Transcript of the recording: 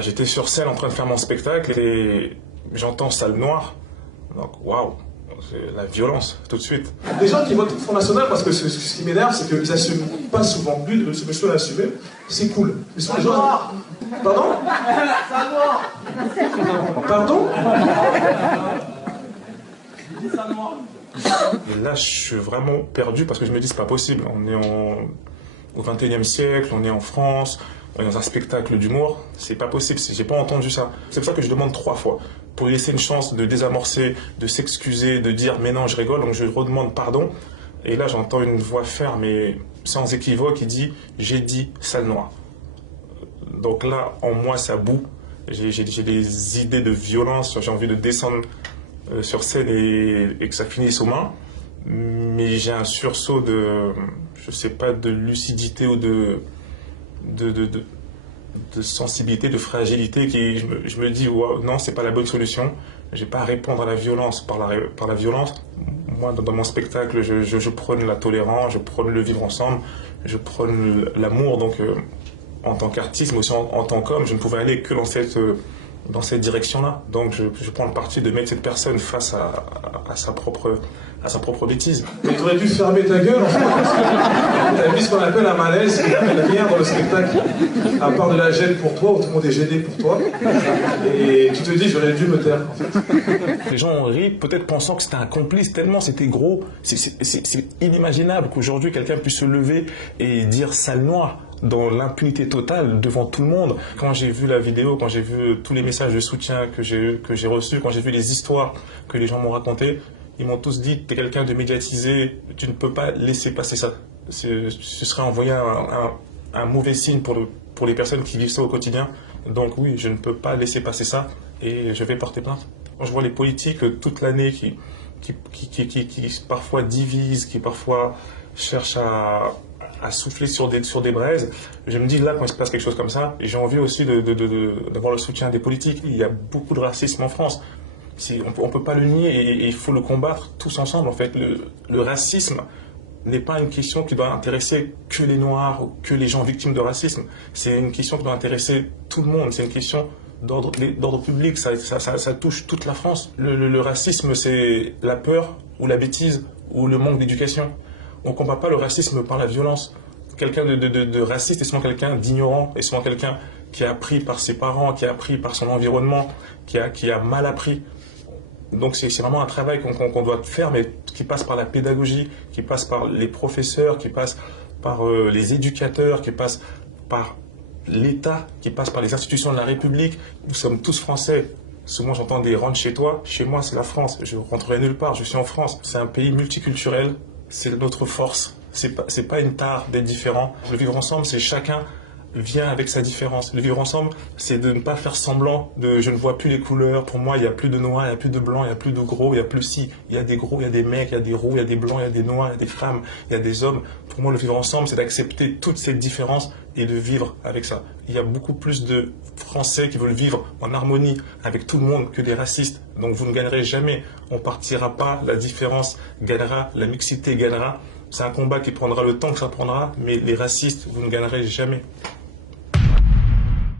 J'étais sur scène en train de faire mon spectacle et j'entends salle noire. Donc, waouh, c'est la violence, tout de suite. Des gens qui votent Front National, parce que ce qui m'énerve, c'est qu'ils n'assument pas souvent. Lui, ce monsieur l'a assumé, c'est cool. Mais sont les gens... Pardon? Pardon? Et là, je suis vraiment perdu parce que je me dis, c'est pas possible. On est au XXIe siècle, on est en France, on est dans un spectacle d'humour. C'est pas possible, j'ai pas entendu ça. C'est pour ça que je demande 3 fois. Pour lui laisser une chance de désamorcer, de s'excuser, de dire, mais non, je rigole, donc je redemande pardon. Et là, j'entends une voix ferme et sans équivoque qui dit, j'ai dit salle noire. Donc là, en moi, ça boue. J'ai des idées de violence, j'ai envie de descendre sur scène et que ça finisse aux mains. Mais j'ai un sursaut de, je sais pas, de lucidité ou de sensibilité, de fragilité qui, je me dis, wow, non, c'est pas la bonne solution. J'ai pas à répondre à la violence par la violence. Moi, dans mon spectacle, je prône la tolérance, je prône le vivre ensemble, je prône l'amour. Donc, en tant qu'artiste, mais aussi en tant qu'homme, je ne pouvais aller que dans cette direction-là. Donc je prends le parti de mettre cette personne face à sa propre bêtise. Mais tu aurais dû fermer ta gueule, en fait, parce que tu as mis ce qu'on appelle un malaise, qui n'appelle rien dans le spectacle, à part de la gêne pour toi, où tout le monde est gêné pour toi. Et tu te dis, j'aurais dû me taire, en fait. Les gens ont ri, peut-être pensant que c'était un complice, tellement c'était gros. C'est inimaginable qu'aujourd'hui quelqu'un puisse se lever et dire salle noire, dans l'impunité totale devant tout le monde. Quand j'ai vu la vidéo, quand j'ai vu tous les messages de soutien que j'ai reçus, quand j'ai vu les histoires que les gens m'ont racontées, ils m'ont tous dit, t'es quelqu'un de médiatisé, tu ne peux pas laisser passer ça. Ce serait envoyer un mauvais signe pour les personnes qui vivent ça au quotidien. Donc oui, je ne peux pas laisser passer ça et je vais porter plainte. Quand je vois les politiques toute l'année qui parfois divisent, qui parfois cherchent à souffler sur des braises. Je me dis là, quand il se passe quelque chose comme ça, j'ai envie aussi d'avoir le soutien des politiques. Il y a beaucoup de racisme en France. On peut pas le nier et il faut le combattre tous ensemble. En fait, le racisme n'est pas une question qui doit intéresser que les Noirs ou que les gens victimes de racisme. C'est une question qui doit intéresser tout le monde. C'est une question d'ordre public. Ça touche toute la France. Le racisme, c'est la peur ou la bêtise ou le manque d'éducation. On ne combat pas le racisme par la violence. Quelqu'un de raciste est souvent quelqu'un d'ignorant, est souvent quelqu'un qui a appris par ses parents, qui a appris par son environnement, qui a mal appris. Donc c'est vraiment un travail qu'on doit faire, mais qui passe par la pédagogie, qui passe par les professeurs, qui passe par les éducateurs, qui passe par l'État, qui passe par les institutions de la République. Nous sommes tous Français. Souvent j'entends des rentre chez toi. Chez moi c'est la France. Je ne rentrerai nulle part. Je suis en France. C'est un pays multiculturel. C'est notre force. C'est pas une tare d'être différent. Le vivre ensemble, c'est chacun vient avec sa différence. Le vivre ensemble, c'est de ne pas faire semblant de je ne vois plus les couleurs. Pour moi, il n'y a plus de noir, il n'y a plus de blanc, il n'y a plus de gros, il n'y a plus si. Il y a des gros, il y a des mecs, il y a des roux, il y a des blancs, il y a des noirs, il y a des femmes, il y a des hommes. Pour moi, le vivre ensemble, c'est d'accepter toutes ces différences et de vivre avec ça. Il y a beaucoup plus de Français qui veulent vivre en harmonie avec tout le monde que des racistes. Donc vous ne gagnerez jamais. On partira pas, la différence gagnera, la mixité gagnera. C'est un combat qui prendra le temps que ça prendra, mais les racistes, vous ne gagnerez jamais.